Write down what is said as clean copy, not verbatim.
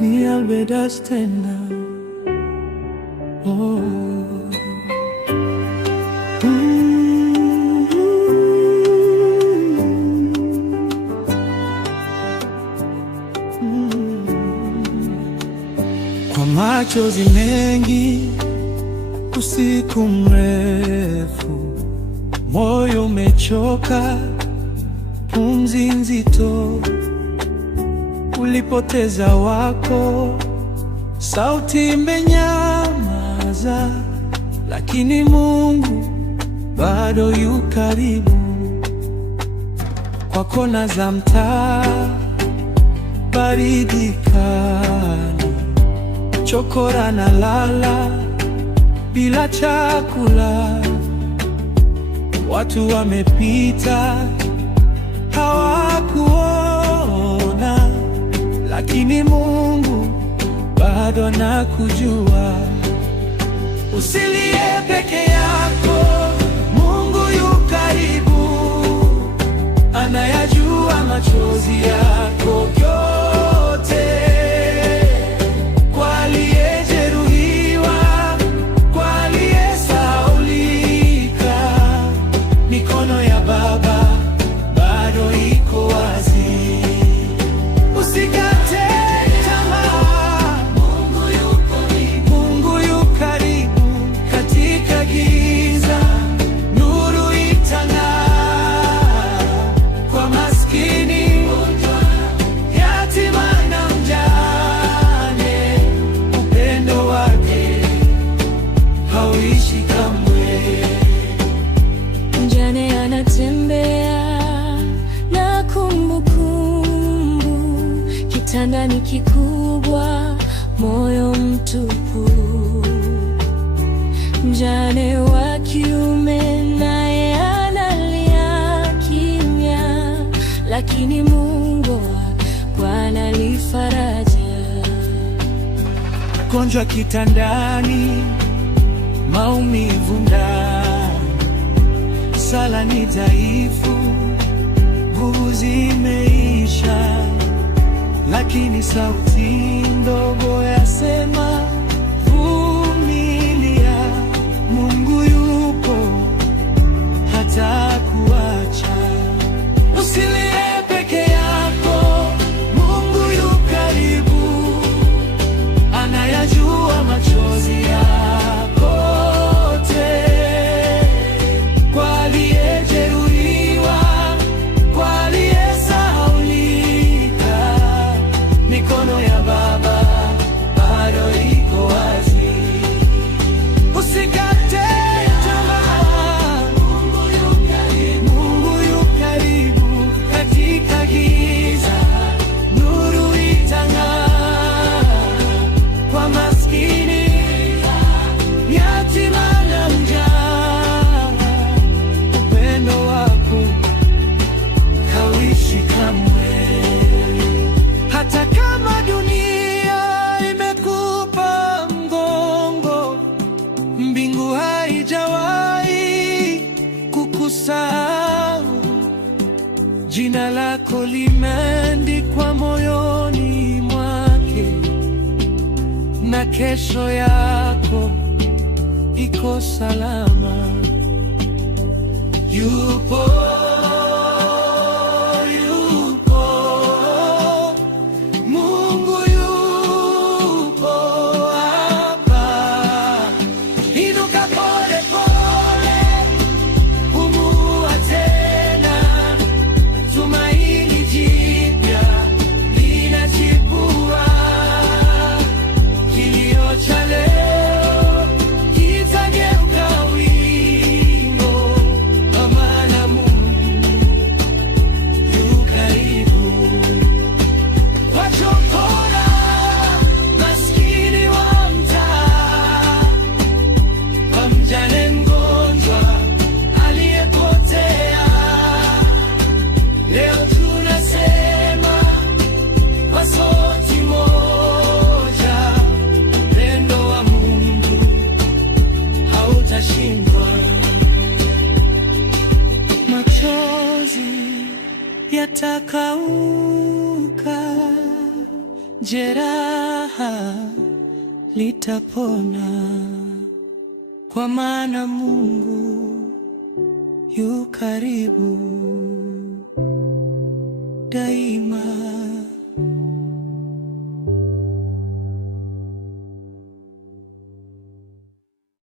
Ni Albedas tena. Kwa machozi mengi, usiku mrefu, moyo umechoka, pumzi nzito, ulipoteza wako, sauti imenyamaza, lakini Mungu bado yu karibu. Kwa kona za mtaa, baridi kali, chokora na lala bila chakula, watu wamepita hawakuona, lakini Mungu bado anakujua. Usilie peke yako, Mungu yu karibu, anayajua machozi yako yote. Kwa aliyejeruhiwa, kwa aliyesahaulika, mikono ya Baba bado iko wazi. Usikate tamaa, Mungu yu karibu. Katika giza nuru itang'aa, kwa maskini, yatima na mjane, upendo wake hauishi kamwe. Mjane anatembea na kumbukumbu, kitanda ni kikubwa, moyo mtupu. Mjane wa kiume naye analia kimya, lakini Mungu Bwana alifaraja. Gonjwa kitandani, maumivu ndani, sala ni dhaifu, nguvu zimeisha, lakini sauti ndogo yasema, vumilia, Mungu yupo, hata kuacha. Usilie peke yako, Mungu yu karibu, anayajua machozi yako yote. Kwa aliyejeruhiwa, kwa aliyesahaulika, mikono ya Baba bado iko wazi. Usikate tamaa, Mungu yu karibu. Katika giza nuru itang'aa, kwa maskini, yatima na mjane, upendo wako hauishi kamwe. Hata kama dunia imekupa mgongo, mbingu haijawahi kukusahau. Jina lako limeandikwa moyoni mwake, na kesho yako iko salama. Yupo, Mungu yupo hapa. Inuka pole pole, pumua tena, tumaini jipya linachipua. Kilio cha leo kitageuka wimbo, kwa maana Mungu yu karibu. Wachokora, maskini wa mtaa, kwa mjane mgonjwa aliyepotea, leo tunasema kwa sauti moja, upendo wa Mungu hautashindwa. Machozi yatakauka, jeraha litapona, kwa maana Mungu yu karibu daima.